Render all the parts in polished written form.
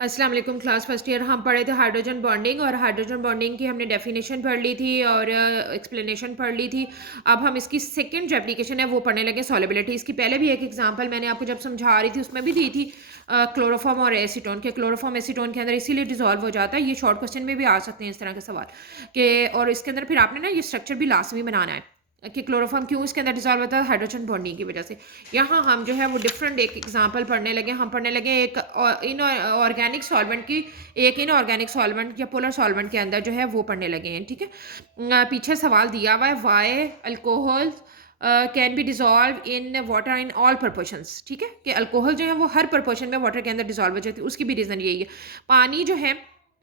अस्सलाम वालेकुम class first year हम पढ़े थे हाइड्रोजन बॉन्डिंग और हाइड्रोजन बॉन्डिंग की हमने डेफिनेशन पढ़ ली थी और एक्सप्लेनेशन पढ़ ली थी। अब हम इसकी सेकंड जो एप्लीकेशन है वो पढ़ने लगे सॉलिबिलिटी। इसकी पहले भी एक एग्जांपल मैंने आपको जब समझा रही थी उसमें भी दी थी क्लोरोफॉर्म और एसीटोन के। क्लोरोफॉर्म एसीटोन के अंदर इसीलिए डिजोल्व हो जाता है। ये शॉर्ट क्वेश्चन में भी आ सकते हैं इस तरह के सवाल के। और इसके अंदर फिर आपने ना ये स्ट्रक्चर भी लास्ट में बनाना है कि क्लोरोफॉर्म क्यों इसके अंदर डिजॉल्व होता है हाइड्रोजन बॉन्डिंग की वजह से। यहाँ हम जो है वो डिफरेंट एक एग्जांपल पढ़ने लगे। हम पढ़ने लगे एक इन ऑर्गेनिक सॉल्वेंट की, एक इन ऑर्गेनिक सॉल्वेंट या पोलर सॉल्वेंट के अंदर जो है वो पढ़ने लगे हैं। ठीक है, पीछे सवाल दिया हुआ है why alcohol can be dissolve in water in all proportions. ठीक है, कि अल्कोहल जो है वो हर प्रपोर्शन में वाटर के अंदर डिजॉल्व हो जाती है। उसकी भी रीज़न यही है, पानी जो है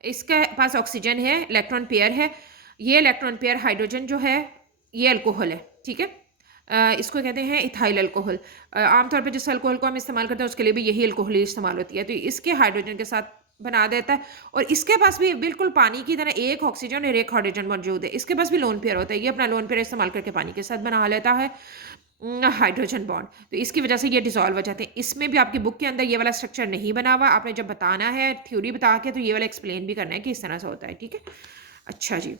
इसके पास ऑक्सीजन है, इलेक्ट्रॉन पेयर है। ये इलेक्ट्रॉन पेयर हाइड्रोजन जो है ये अल्कोहल है। ठीक है, इसको कहते हैं इथाइल अल्कोहल। आमतौर पे जिस अल्कोहल को हम इस्तेमाल करते हैं उसके लिए भी यही अल्कोहल ही इस्तेमाल होती है। तो इसके हाइड्रोजन के साथ बना देता है और इसके पास भी बिल्कुल पानी की तरह एक ऑक्सीजन और एक हाइड्रोजन मौजूद है। इसके पास भी लोन पेयर होता है, ये अपना लोन पेयर इस्तेमाल करके पानी के साथ बना लेता है हाइड्रोजन बॉन्ड। तो इसकी वजह से ये डिसॉल्व हो जाते हैं। इसमें भी आपकी बुक के अंदर ये वाला स्ट्रक्चर नहीं बना हुआ। आपने जब बताना है थ्योरी बता के तो ये वाला एक्सप्लेन भी करना है कि इस तरह से होता है। ठीक है, अच्छा जी।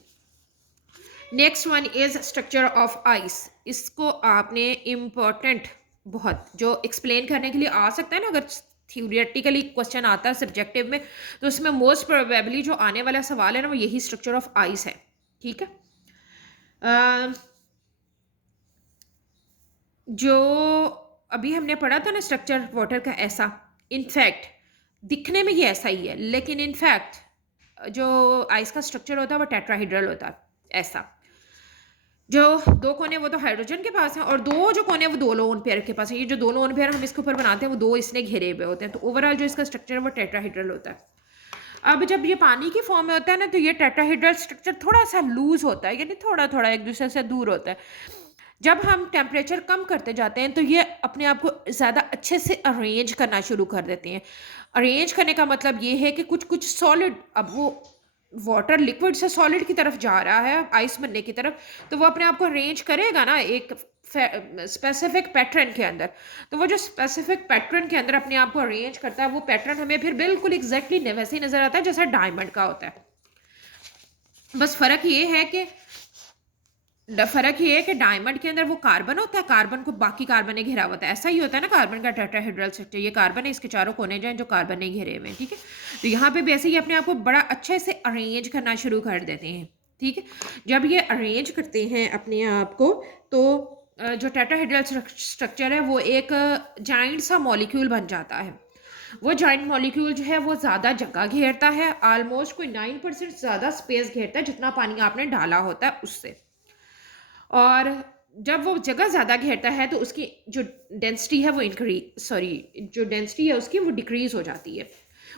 Next one is structure of ice. इसको आपने इम्पोर्टेंट बहुत जो एक्सप्लेन करने के लिए आ सकता है ना, अगर थियोरेटिकली क्वेश्चन आता है सब्जेक्टिव में तो उसमें मोस्ट प्रोबेबली जो आने वाला सवाल है ना वो यही स्ट्रक्चर ऑफ आइस है। ठीक है, जो अभी हमने पढ़ा था ना स्ट्रक्चर वाटर का, ऐसा इनफैक्ट दिखने में ये ऐसा ही है, लेकिन इनफैक्ट जो आइस का स्ट्रक्चर होता है वो टेट्राहेड्रल होता है। ऐसा जो दो कोने वो तो हाइड्रोजन के पास है और दो जो कोने वो दो लोन पेयर के पास है। ये जो दो लोन पेयर हम इसके ऊपर बनाते हैं वो दो इसने घेरे हुए होते हैं। तो ओवरऑल जो इसका स्ट्रक्चर है वो टेट्राहेड्रल होता है। अब जब ये पानी की फॉर्म में होता है ना तो ये टेट्राहेड्रल स्ट्रक्चर थोड़ा सा लूज होता है, यानी थोड़ा थोड़ा एक दूसरे से दूर होता है। जब हम टेम्परेचर कम करते जाते हैं तो ये अपने आप को ज़्यादा अच्छे से अरेंज करना शुरू कर देते हैं। अरेंज करने का मतलब ये है कि कुछ कुछ सॉलिड, अब वो वाटर लिक्विड से सॉलिड की तरफ जा रहा है आइस बनने की तरफ, तो वो अपने आप को अरेंज करेगा ना एक स्पेसिफिक पैटर्न के अंदर। तो वो जो स्पेसिफिक पैटर्न के अंदर अपने आप को अरेंज करता है वो पैटर्न हमें फिर बिल्कुल एग्जैक्टली वैसे ही नजर आता है जैसा डायमंड का होता है। बस फर्क ये है कि डायमंड के अंदर वो कार्बन होता है, कार्बन को बाकी कार्बन ने घेरा होता है। ऐसा ही होता है ना कार्बन का टेट्राहेड्रल स्ट्रक्चर। ये कार्बन है, इसके चारों कोने जो हैं जो कार्बन ने घेरे हुए हैं। ठीक है, तो यहाँ पे भी ऐसे ही अपने आप को बड़ा अच्छे से अरेंज करना शुरू कर देते हैं। ठीक है, जब ये अरेंज करते हैं अपने आप को तो जो टेट्राहेड्रल स्ट्रक्चर है वो एक जाइंट सा मॉलिक्यूल बन जाता है। वो जॉइंट मॉलिक्यूल जो है वो ज़्यादा जगह घेरता है, ऑलमोस्ट कोई 9% ज़्यादा स्पेस घेरता है जितना पानी आपने डाला होता है उससे। और जब वो जगह ज़्यादा घेरता है तो उसकी जो डेंसिटी है वो जो डेंसिटी है उसकी वो डिक्रीज़ हो जाती है।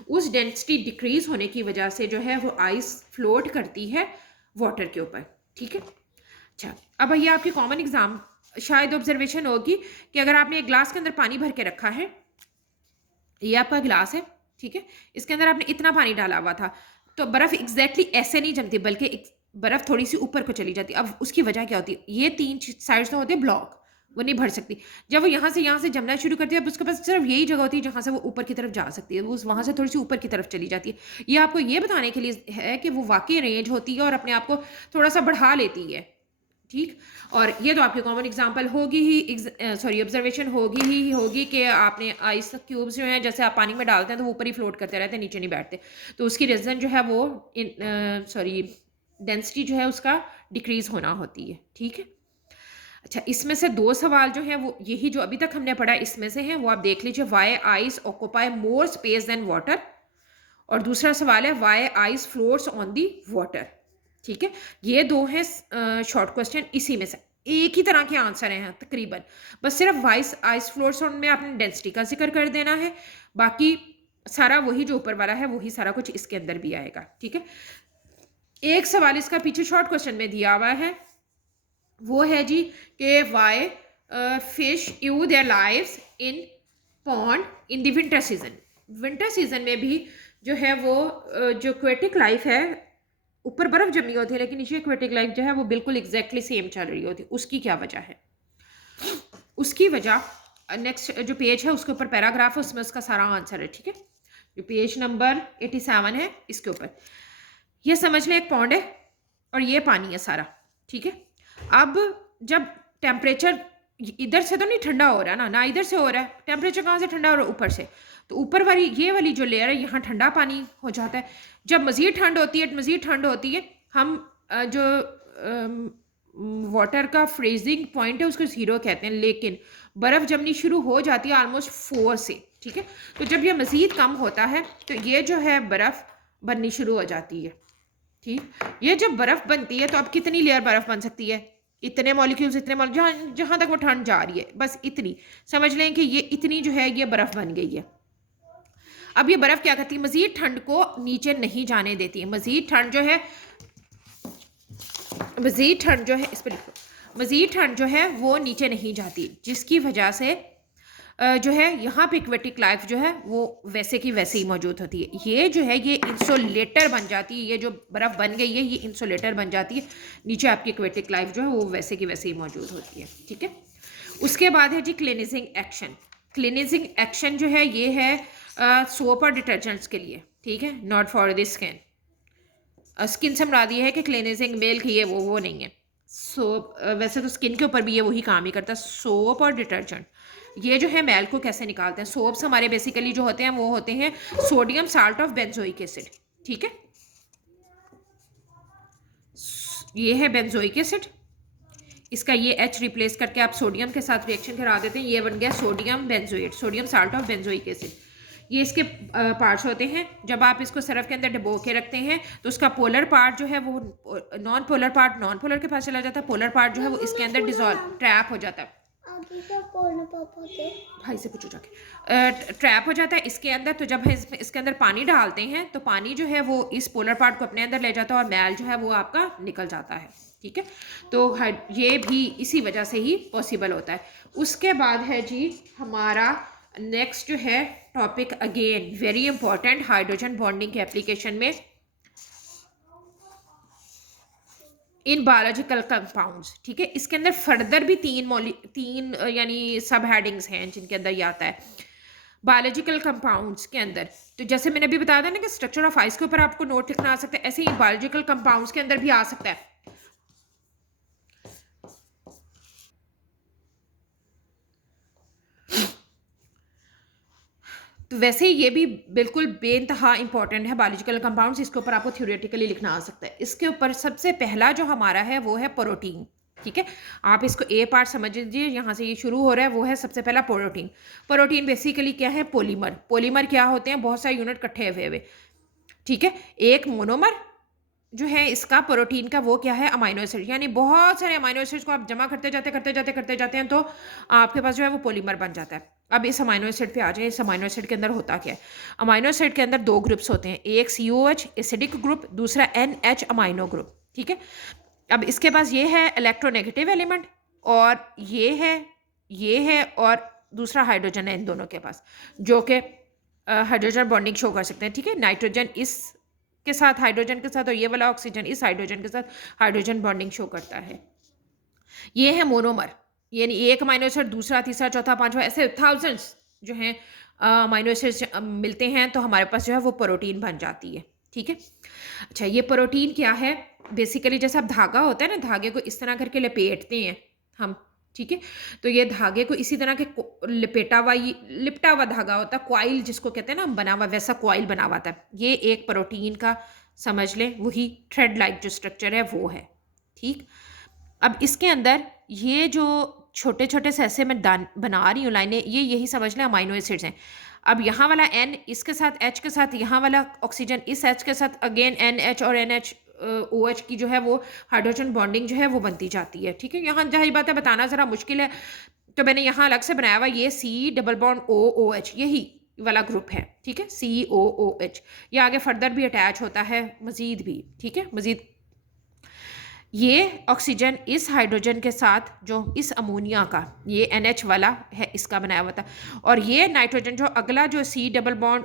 उस डेंसिटी डिक्रीज़ होने की वजह से जो है वो आइस फ्लोट करती है वाटर के ऊपर। ठीक है, अच्छा अब ये आपकी कॉमन एग्जाम शायद ऑब्जर्वेशन होगी कि अगर आपने एक ग्लास के अंदर पानी भर के रखा है, ये आपका गिलास है। ठीक है, इसके अंदर आपने इतना पानी डाला हुआ था तो बर्फ़ एग्जैक्टली ऐसे नहीं जमती बल्कि बर्फ़ थोड़ी सी ऊपर को चली जाती है। अब उसकी वजह क्या होती है, ये तीन साइड्स तो होते हैं ब्लॉक, वो नहीं भर सकती। जब वो यहाँ से जमना शुरू करती है अब उसके पास सिर्फ यही जगह होती है जहाँ से वो ऊपर की तरफ जा सकती है, वो वहाँ से थोड़ी सी ऊपर की तरफ चली जाती है। ये आपको ये बताने के लिए है कि वो वाकई रेंज होती है और अपने आप को थोड़ा सा बढ़ा लेती है। ठीक, और ये तो आपकी कॉमन एग्जांपल होगी ही, ऑब्जर्वेशन होगी कि आपने आइस क्यूब्स जो हैं जैसे आप पानी में डालते हैं तो वो ऊपर ही फ्लोट करते रहते हैं, नीचे नहीं बैठते। तो उसकी रीज़न जो है वो डेंसिटी जो है उसका डिक्रीज होना होती है। ठीक है, अच्छा इसमें से दो सवाल जो है वो यही जो अभी तक हमने पढ़ा इसमें से हैं, वो आप देख लीजिए। Why ice occupy more space than water, और दूसरा सवाल है why ice floats on the water. ठीक है, ये दो हैं शॉर्ट क्वेश्चन, इसी में से एक ही तरह के आंसर हैं तकरीबन। बस सिर्फ वाइस आइस फ्लोट्स ऑन में आपने डेंसिटी का जिक्र कर देना है, बाकी सारा वही जो ऊपर वाला है वही सारा कुछ इसके अंदर भी आएगा। ठीक है, एक सवाल इसका पीछे शॉर्ट क्वेश्चन में दिया हुआ है, वो है जी कि why fish you there lives in pond in the winter season. Winter season में भी जो है वो जो एक्वेटिक लाइफ है ऊपर बर्फ जमी होती है लेकिन नीचे एक्वेटिक लाइफ जो है वो बिल्कुल एग्जैक्टली सेम चल रही होती है। उसकी क्या वजह है, उसकी वजह नेक्स्ट जो पेज है उसके ऊपर पैराग्राफ है उसमें उसका सारा आंसर है। ठीक है, जो पेज नंबर 87 है इसके ऊपर। ये समझ लें एक पॉन्ड है और ये पानी है सारा, ठीक है। अब जब टेम्परेचर इधर से तो नहीं ठंडा हो रहा ना इधर से हो रहा है, टेम्परेचर कहाँ से ठंडा हो रहा है, ऊपर से। तो ऊपर वाली ये वाली जो लेयर है यहाँ ठंडा पानी हो जाता है। जब मज़ीद ठंड होती है हम जो वाटर का फ्रीजिंग पॉइंट है उसको 0 कहते हैं, लेकिन बर्फ़ जमनी शुरू हो जाती है ऑलमोस्ट 4 से, ठीक है। तो जब ये मज़ीद कम होता है तो ये जो है बर्फ़ बननी शुरू हो जाती है, ठीक। ये जब बर्फ़ बनती है तो अब कितनी लेयर बर्फ़ बन सकती है, इतने मॉलिक्यूल्स जहाँ तक वो ठंड जा रही है बस इतनी, समझ लें कि ये इतनी जो है ये बर्फ़ बन गई है। अब ये बर्फ़ क्या करती है, मज़ीद ठंड को नीचे नहीं जाने देती है। मज़ीद ठंड जो है मज़ीद ठंड जो है वो नीचे नहीं जाती, जिसकी वजह से जो है यहाँ पे एक्वेटिक लाइफ जो है वो वैसे की वैसे ही मौजूद होती है। ये जो है ये इंसुलेटर बन जाती है, ये जो बर्फ़ बन गई है ये इंसुलेटर बन जाती है, नीचे आपकी एक्वेटिक लाइफ जो है वो वैसे की वैसे ही मौजूद होती है, ठीक है। उसके बाद है जी क्लीनिजिंग एक्शन। क्लीनिजिंग एक्शन जो है ये है सोप और डिटर्जेंट्स के लिए, ठीक है, not for the skin. Skin से मुराद ये है कि क्लीनिजिंग मेल की ये वो नहीं है। सोप वैसे तो स्किन के ऊपर भी ये वही काम ही करता है। सोप और डिटर्जेंट ये जो है मैल को कैसे निकालते हैं। सोप्स हमारे बेसिकली जो होते हैं वो होते हैं sodium salt of benzoic acid, ठीक है। ये है बेंजोइक एसिड, इसका ये H रिप्लेस करके आप सोडियम के साथ रिएक्शन करा देते हैं, ये बन गया sodium benzoate, sodium salt of benzoic acid. ये इसके पार्ट्स होते हैं। जब आप इसको सरफ के अंदर डुबो के रखते हैं तो उसका पोलर पार्ट जो है वो नॉन पोलर के पास चला जाता है, पोलर पार्ट जो है वो इसके अंदर डिजॉल्व ट्रैप हो जाता है। भाई से पूछो जाके। ट्रैप हो जाता है इसके अंदर। तो जब इसके अंदर पानी डालते हैं तो पानी जो है वो इस पोलर पार्ट को अपने अंदर ले जाता है और मैल जो है वो आपका निकल जाता है, ठीक है। तो ये भी इसी वजह से ही पॉसिबल होता है। उसके बाद है जी हमारा नेक्स्ट जो है topic, again very important, hydrogen bonding के एप्लीकेशन में इन बायोलॉजिकल कंपाउंड्स, ठीक है। इसके अंदर फर्दर भी तीन यानी सब हेडिंग्स हैं जिनके अंदर ये आता है बायोलॉजिकल कंपाउंड्स के अंदर। तो जैसे मैंने अभी बताया था ना कि स्ट्रक्चर ऑफ आइस के ऊपर आपको नोट लिखना आ सकता है, ऐसे ही बायोलॉजिकल कंपाउंड्स के अंदर भी आ सकता है। तो वैसे ही ये भी बिल्कुल बेइंतहा इंपॉर्टेंट है बायोलॉजिकल कंपाउंड्स, इसके ऊपर आपको थ्योरेटिकली लिखना आ सकता है। इसके ऊपर सबसे पहला जो हमारा है वो है प्रोटीन, ठीक है। आप इसको ए पार्ट समझ लीजिए, यहाँ से ये शुरू हो रहा है, वो है सबसे पहला प्रोटीन। प्रोटीन बेसिकली क्या है, पॉलीमर। पॉलीमर क्या होते हैं, बहुत सारे यूनिट इकट्ठे हुए हुए, ठीक है। एक मोनोमर जो है इसका प्रोटीन का वो क्या है, अमाइनो एसिड, यानी बहुत सारे अमाइनो एसिड्स को आप जमा करते जाते हैं तो आपके पास जो है वो पॉलीमर बन जाता है। अब इस अमाइनो एसिड पे आ जाए, इस अमाइनो एसिड के अंदर होता क्या है। अमाइनो एसिड के अंदर दो ग्रुप्स होते हैं, एक COH एसिडिक ग्रुप, दूसरा NH अमाइनो ग्रुप, ठीक है। अब इसके पास ये है इलेक्ट्रोनेगेटिव एलिमेंट और ये है और दूसरा हाइड्रोजन है इन दोनों के पास, जो कि हाइड्रोजन बॉन्डिंग शो कर सकते हैं, ठीक है। नाइट्रोजन इस के साथ हाइड्रोजन के साथ और ये वाला ऑक्सीजन इस हाइड्रोजन के साथ हाइड्रोजन बॉन्डिंग शो करता है। ये है मोनोमर, यानी एक अमाइनो एसिड दूसरा तीसरा चौथा पांचवा ऐसे थाउजेंड्स जो हैं अमाइनो एसिड्स मिलते हैं तो हमारे पास जो है वो प्रोटीन बन जाती है, ठीक है। अच्छा, ये प्रोटीन क्या है, बेसिकली जैसे अब धागा होता है ना, धागे को इस तरह करके लपेटते हैं हम, ठीक है। तो ये धागे को इसी तरह के लिपटा हुआ धागा होता है, क्वाइल जिसको कहते हैं ना बना हुआ, वैसा क्वाइल बना हुआ था। ये एक प्रोटीन का समझ लें वही थ्रेड लाइक जो स्ट्रक्चर है वो है, ठीक। अब इसके अंदर ये जो छोटे छोटे से ऐसे मैं बना रही हूँ लाइनें, ये यही समझ लें अमाइनो एसिड्स हैं। अब यहाँ वाला N इसके साथ H के साथ, यहाँ वाला ऑक्सीजन इस H के साथ, अगेन NH और NH OH की जो है वो हाइड्रोजन बॉन्डिंग जो है वो बनती जाती है, ठीक है। यहाँ जाहिर बात है बताना ज़रा मुश्किल है तो मैंने यहाँ अलग से बनाया हुआ, ये C डबल बॉन्ड OOH यही वाला ग्रुप है, ठीक है, COOH। ये आगे फर्दर भी अटैच होता है मज़ीद भी, ठीक है, मज़ीद। ये ऑक्सीजन इस हाइड्रोजन के साथ जो इस अमोनिया का ये NH वाला है इसका बनाया हुआ था, और ये नाइट्रोजन जो अगला जो C डबल बॉन्ड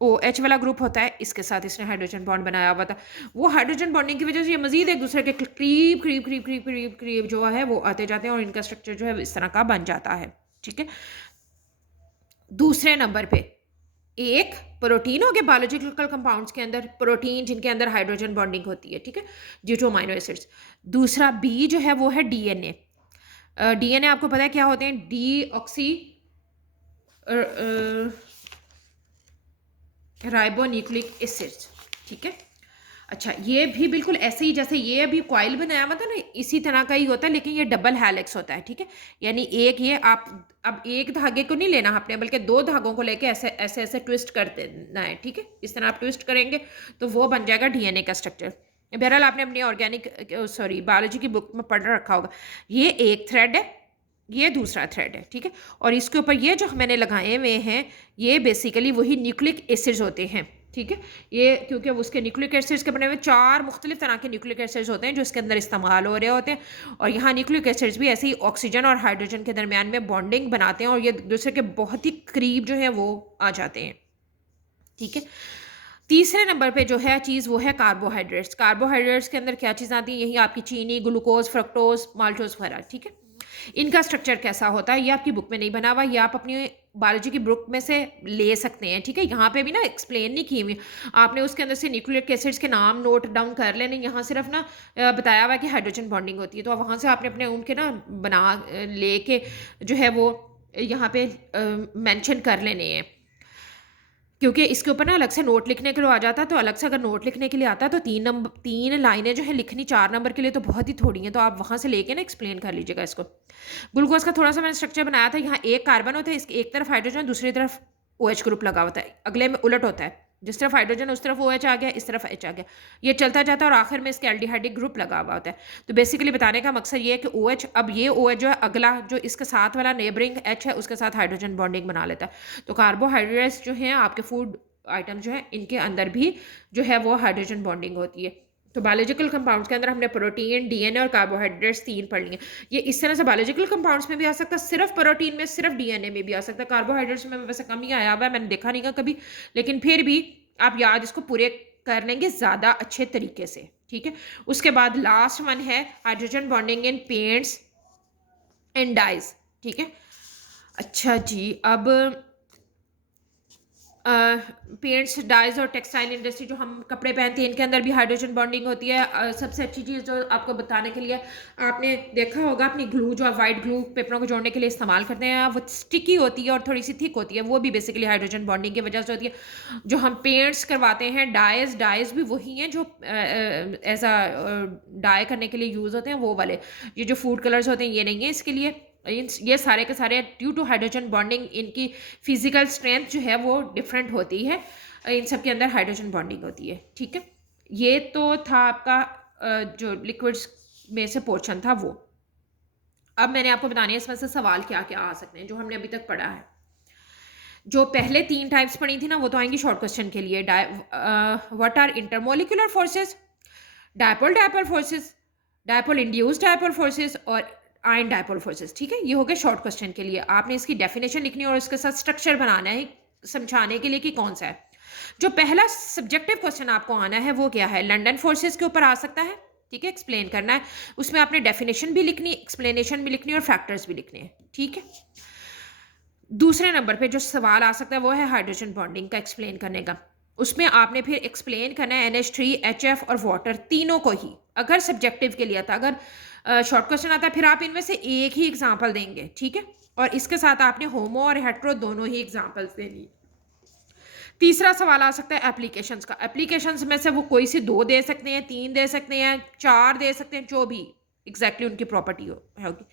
OH वाला ग्रुप होता है इसके साथ इसने हाइड्रोजन बॉन्ड बनाया हुआ था। वो हाइड्रोजन बॉन्डिंग की वजह से ये मजीद एक दूसरे के करीब जो है वो आते जाते हैं और इनका स्ट्रक्चर जो है इस तरह का बन जाता है, ठीक है। दूसरे नंबर पे एक प्रोटीन हो गया बायोलॉजिकल कंपाउंड्स के अंदर, प्रोटीन जिनके अंदर हाइड्रोजन बॉन्डिंग होती है, ठीक है, ड्यू टू अमाइनो एसिड्स। दूसरा बी जो है वो है डीएनए। डीएनए आपको पता है क्या होते हैं? डी ऑक्सी राइबोन्यूक्लिक एसिड्स, ठीक है। अच्छा, ये भी बिल्कुल ऐसे ही जैसे ये अभी कॉइल बनाया हुआ था ना, इसी तरह का ही होता है, लेकिन ये डबल हेलिक्स होता है, ठीक है। यानी एक ये आप अब एक धागे को नहीं लेना आपने, बल्कि दो धागों को लेके ऐसे ऐसे ऐसे ट्विस्ट कर देना है, ठीक है। इस तरह आप ट्विस्ट करेंगे तो वो बन जाएगा डीएनए का स्ट्रक्चर। बहरहाल आपने अपनी ऑर्गेनिक सॉरी बायोलॉजी की बुक में पढ़ रखा होगा। ये एक थ्रेड है, ये दूसरा थ्रेड है, ठीक है। और इसके ऊपर ये जो मैंने लगाए हुए हैं, ये बेसिकली वही न्यूक्लिक एसिड्स होते हैं, ठीक है। ये क्योंकि उसके न्यूक्लिक एसिड्स के बने हुए 4 मुख्तलिफ तरह के न्यूक्लिक एसिड्स होते हैं जो इसके अंदर इस्तेमाल हो रहे होते हैं। और यहाँ न्यूक्लिक एसिड्स भी ऐसे ही ऑक्सीजन और हाइड्रोजन के दरमियान में बॉन्डिंग बनाते हैं और ये दूसरे के बहुत ही करीब जो है वो आ जाते हैं, ठीक है। तीसरे नंबर पे जो है चीज़ वो है कार्बोहाइड्रेट्स। कार्बोहाइड्रेट्स के अंदर क्या चीज़ आती है? यही आपकी चीनी, ग्लूकोज, फ्रक्टोज, माल्टोज वगैरह, ठीक है। इनका स्ट्रक्चर कैसा होता है ये आपकी बुक में नहीं बना हुआ, ये आप अपनी बायोलॉजी की बुक में से ले सकते हैं, ठीक है। यहाँ पे भी ना एक्सप्लेन नहीं की हुई, आपने उसके अंदर से न्यूक्लिक एसिड्स के नाम नोट डाउन कर लेने। यहाँ सिर्फ ना बताया हुआ है कि हाइड्रोजन बॉन्डिंग होती है, तो वहाँ से आपने अपने उनके ना बना लेके जो है वो यहाँ पे मेंशन कर लेने हैं, क्योंकि इसके ऊपर ना अलग से नोट लिखने के लिए आ जाता है। तो अलग से अगर नोट लिखने के लिए आता है तो 3 लाइनें जो है लिखनी 4 नंबर के लिए तो बहुत ही थोड़ी हैं, तो आप वहाँ से लेके ना एक्सप्लेन कर लीजिएगा इसको। ग्लूकोज का थोड़ा सा मैंने स्ट्रक्चर बनाया था। यहाँ एक कार्बन होता है, इसकी एक तरफ हाइड्रोजन, दूसरी तरफ OH ग्रुप लगा होता है, अगले में उलट होता है। जिस तरफ हाइड्रोजन उस तरफ OH आ गया, इस तरफ H आ गया, ये चलता जाता है और आखिर में इसके एल्डिहाइडिक ग्रुप लगा हुआ होता है। तो बेसिकली बताने का मकसद ये है कि OH, अब ये OH जो है अगला जो इसके साथ वाला नेबरिंग H है उसके साथ हाइड्रोजन बॉन्डिंग बना लेता है। तो कार्बोहाइड्रेट्स जो हैं आपके फूड आइटम जो है इनके अंदर भी जो है वो हाइड्रोजन बॉन्डिंग होती है। तो बायोलॉजिकल कंपाउंड्स के अंदर हमने प्रोटीन, डीएनए और कार्बोहाइड्रेट्स 3 पढ़ लिए। ये इस तरह से बायोलॉजिकल कंपाउंड्स में भी आ सकता है, सिर्फ प्रोटीन में, सिर्फ डीएनए में भी आ सकता है। कार्बोहाइड्रेट्स में वैसे कम ही आया हुआ है, मैंने देखा नहीं कभी, लेकिन फिर भी आप याद इसको पूरे कर लेंगे ज़्यादा अच्छे तरीके से, ठीक है। उसके बाद लास्ट वन है hydrogen bonding in paints and dyes, ठीक है। अच्छा जी, अब पेंट्स, डाइज और टेक्सटाइल इंडस्ट्री जो हम कपड़े पहनते हैं इनके अंदर भी हाइड्रोजन बॉन्डिंग होती है। सबसे अच्छी चीज़ जो आपको बताने के लिए, आपने देखा होगा अपनी ग्लू जो आप वाइट ग्लू पेपरों को जोड़ने के लिए इस्तेमाल करते हैं, वो स्टिकी होती है और थोड़ी सी थिक होती है, वो भी बेसिकली हाइड्रोजन बॉन्डिंग की वजह से होती है। जो हम पेंट्स करवाते हैं, डाइज भी वही हैं जो एज अ डाई करने के लिए यूज़ होते हैं, वो वाले। ये जो फूड कलर्स होते हैं ये नहीं है इसके लिए। ये सारे के सारे ड्यू टू हाइड्रोजन बॉन्डिंग, इनकी फिजिकल स्ट्रेंथ जो है वो डिफरेंट होती है, इन सब के अंदर हाइड्रोजन बॉन्डिंग होती है, ठीक है। ये तो था आपका जो लिक्विड्स में से पोर्शन था वो। अब मैंने आपको बताने हैं इसमें से सवाल क्या क्या आ सकते हैं जो हमने अभी तक पढ़ा है। जो पहले 3 टाइप्स पढ़ी थी ना वो तो आएंगी शॉर्ट क्वेश्चन के लिए। What are intermolecular forces, dipole dipole forces, dipole induced dipole forces और आयन डायपोल फोर्सेस, ठीक है। ये हो गए शॉर्ट क्वेश्चन के लिए। आपने इसकी डेफिनेशन लिखनी है और उसके साथ स्ट्रक्चर बनाना है समझाने के लिए कि कौन सा है। जो पहला सब्जेक्टिव क्वेश्चन आपको आना है वो क्या है? लंदन फोर्सेस के ऊपर आ सकता है, ठीक है, एक्सप्लेन करना है। उसमें आपने डेफिनेशन भी लिखनी, एक्सप्लेनेशन भी लिखनी और फैक्टर्स भी लिखने हैं, ठीक है। दूसरे नंबर पे जो सवाल आ सकता है वो है हाइड्रोजन बॉन्डिंग का एक्सप्लेन करने का। उसमें आपने फिर एक्सप्लेन करना है NH3, HF और वाटर तीनों को ही। अगर सब्जेक्टिव के लिए था, अगर शॉर्ट क्वेश्चन आता है फिर आप इनमें से एक ही एग्जाम्पल देंगे, ठीक है। और इसके साथ आपने होमो और हेट्रो दोनों ही एग्जाम्पल्स देनी। तीसरा सवाल आ सकता है एप्लीकेशंस का। एप्लीकेशंस में से वो कोई सी 2 दे सकते हैं, 3 दे सकते हैं, 4 दे सकते हैं, जो भी एग्जैक्टली उनकी प्रॉपर्टी होगी।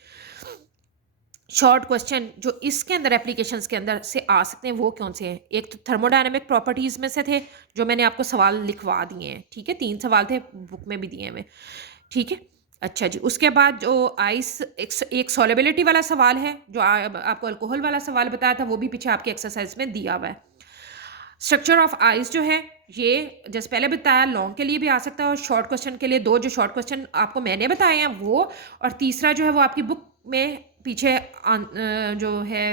शॉर्ट क्वेश्चन जो इसके अंदर एप्लीकेशंस के अंदर से आ सकते हैं वो कौन से हैं? एक तो थर्मोडायनेमिक प्रॉपर्टीज़ में से थे जो मैंने आपको सवाल लिखवा दिए हैं, ठीक है। 3 सवाल थे, बुक में भी दिए हैं, ठीक है। अच्छा जी, उसके बाद जो आइस एक सॉलेबिलिटी वाला सवाल है, जो आपको अल्कोहल वाला सवाल बताया था वो भी पीछे आपके एक्सरसाइज में दिया हुआ है। स्ट्रक्चर ऑफ आइस जो है ये जैसे पहले बताया लॉन्ग के लिए भी आ सकता है और शॉर्ट क्वेश्चन के लिए 2 जो शॉर्ट क्वेश्चन आपको मैंने बताए हैं वो, और तीसरा जो है वो आपकी बुक में पीछे जो है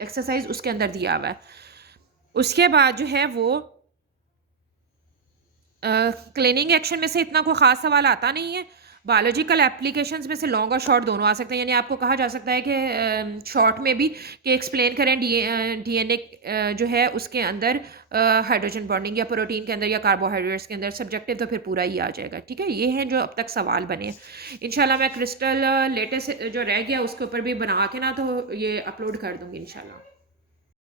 एक्सरसाइज उसके अंदर दिया हुआ है। उसके बाद जो है वो क्लीनिंग एक्शन में से इतना कोई ख़ास सवाल आता नहीं है। बायोलॉजिकल एप्लीकेशंस में से लॉन्ग और शॉर्ट दोनों आ सकते हैं, यानी आपको कहा जा सकता है कि शॉर्ट में भी कि एक्सप्लेन करें डीएनए जो है उसके अंदर हाइड्रोजन बॉन्डिंग, या प्रोटीन के अंदर या कार्बोहाइड्रेट्स के अंदर। सब्जेक्टिव तो फिर पूरा ही आ जाएगा। ठीक है, ये हैं जो अब तक सवाल बने हैं। इंशाल्लाह मैं क्रिस्टल लेटेस्ट जो रह गया उसके ऊपर भी बना के ना तो ये अपलोड कर दूंगी इंशाल्लाह।